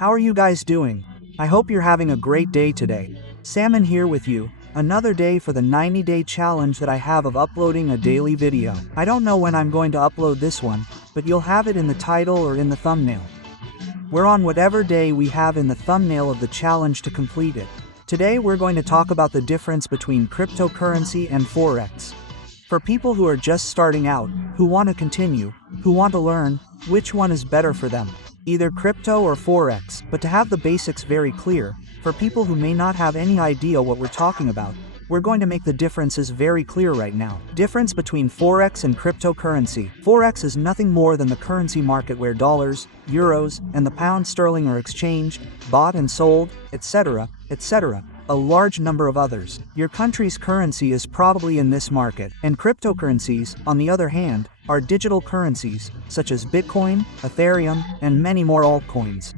How are you guys doing? I hope you're having a great day today. Salmon here with you, another day for the 90-day challenge that I have of uploading a daily video. I don't know when I'm going to upload this one, but you'll have it in the title or in the thumbnail. We're on whatever day we have in the thumbnail of the challenge to complete it. Today we're going to talk about the difference between cryptocurrency and Forex. For people who are just starting out, who want to continue, who want to learn, which one is better for them? Either crypto or Forex, but to have the basics very clear, for people who may not have any idea what we're talking about, we're going to make the differences very clear right now. Difference between Forex and cryptocurrency. Forex is nothing more than the currency market where dollars, euros, and the pound sterling are exchanged, bought and sold, etc., etc., a large number of others. Your country's currency is probably in this market, and cryptocurrencies, on the other hand, are digital currencies, such as Bitcoin, Ethereum, and many more altcoins.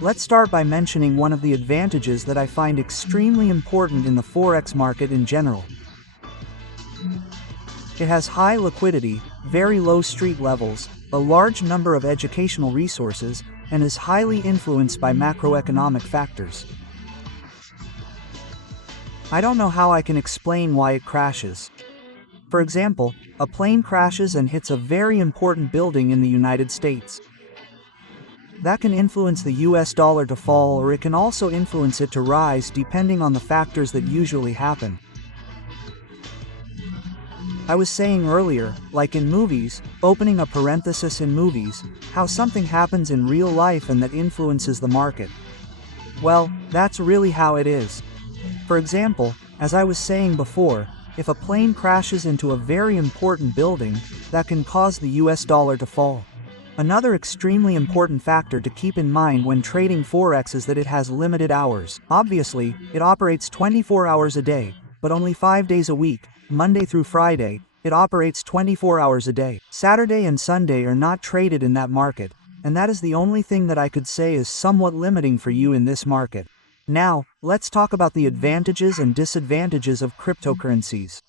Let's start by mentioning one of the advantages that I find extremely important in the Forex market in general. It has high liquidity, very low street levels, a large number of educational resources, and is highly influenced by macroeconomic factors. I don't know how I can explain why it crashes. For example, a plane crashes and hits a very important building in the United States. That can influence the US dollar to fall, or it can also influence it to rise depending on the factors that usually happen. I was saying earlier, like in movies, opening a parenthesis in movies, how something happens in real life and that influences the market. Well, that's really how it is. For example, as I was saying before, if a plane crashes into a very important building, that can cause the US dollar to fall. Another extremely important factor to keep in mind when trading Forex is that it has limited hours. Obviously, it operates 24 hours a day, but only 5 days a week, Monday through Friday, it operates 24 hours a day. Saturday and Sunday are not traded in that market, and that is the only thing that I could say is somewhat limiting for you in this market. Now, let's talk about the advantages and disadvantages of cryptocurrencies.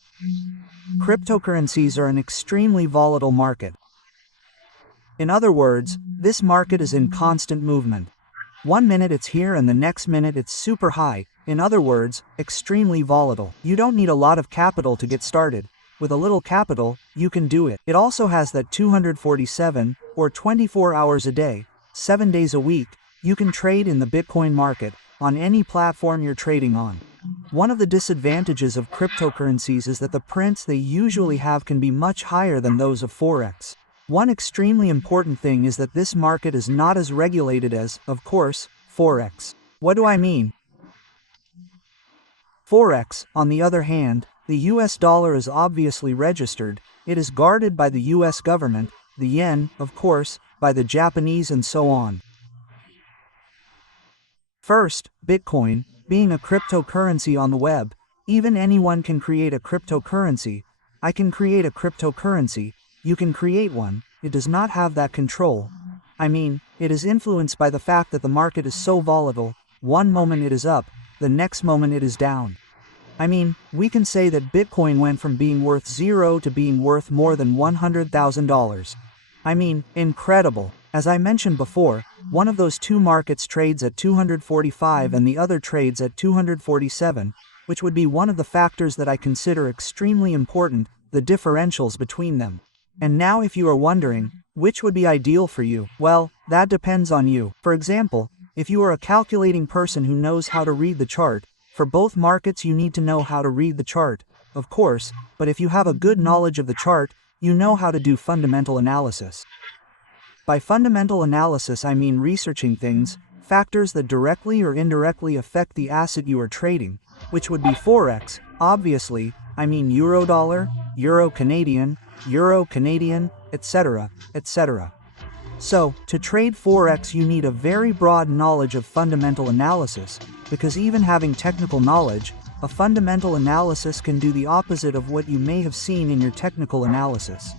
Cryptocurrencies are an extremely volatile market. In other words, this market is in constant movement. 1 minute it's here and the next minute it's super high. In other words, extremely volatile. You don't need a lot of capital to get started. With a little capital, you can do it. It also has that 247, or 24 hours a day, 7 days a week, you can trade in the Bitcoin market, on any platform you're trading on. One of the disadvantages of cryptocurrencies is that the prints they usually have can be much higher than those of Forex. One extremely important thing is that this market is not as regulated as, of course, Forex. What do I mean? Forex, on the other hand, the US dollar is obviously registered, it is guarded by the US government, the yen, of course, by the Japanese and so on. First, Bitcoin, being a cryptocurrency on the web, even anyone can create a cryptocurrency. I can create a cryptocurrency, you can create one, it does not have that control. I mean, it is influenced by the fact that the market is so volatile, one moment it is up, the next moment it is down. I mean, we can say that Bitcoin went from being worth zero to being worth more than $100,000. I mean, incredible. As I mentioned before, one of those two markets trades at 245 and the other trades at 247, which would be one of the factors that I consider extremely important, the differentials between them. And now if you are wondering, which would be ideal for you? Well, that depends on you. For example, if you are a calculating person who knows how to read the chart, for both markets you need to know how to read the chart, of course, but if you have a good knowledge of the chart, you know how to do fundamental analysis. By fundamental analysis I mean researching things, factors that directly or indirectly affect the asset you are trading, which would be Forex, obviously, I mean Eurodollar, Euro Canadian, etc., etc. So, to trade Forex you need a very broad knowledge of fundamental analysis, because even having technical knowledge, a fundamental analysis can do the opposite of what you may have seen in your technical analysis.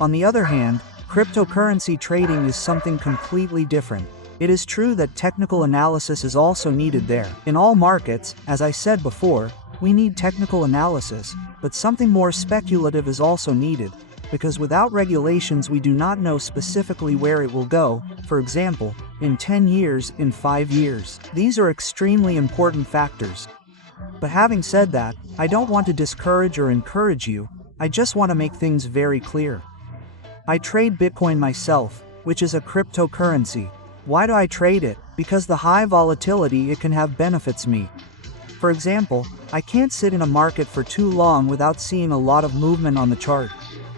On the other hand, cryptocurrency trading is something completely different. It is true that technical analysis is also needed there. In all markets, as I said before, we need technical analysis, but something more speculative is also needed, because without regulations we do not know specifically where it will go. For example, in 10 years, in 5 years. These are extremely important factors. But having said that, I don't want to discourage or encourage you, I just want to make things very clear. I trade Bitcoin myself, which is a cryptocurrency. Why do I trade it? Because the high volatility it can have benefits me. For example, I can't sit in a market for too long without seeing a lot of movement on the chart.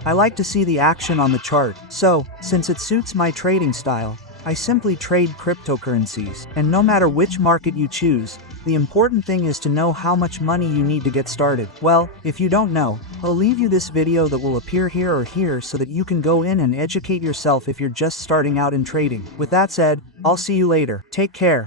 I like to see the action on the chart, so, since it suits my trading style, I simply trade cryptocurrencies. And no matter which market you choose, the important thing is to know how much money you need to get started. Well, if you don't know, I'll leave you this video that will appear here or here so that you can go in and educate yourself if you're just starting out in trading. With that said, I'll see you later. Take care.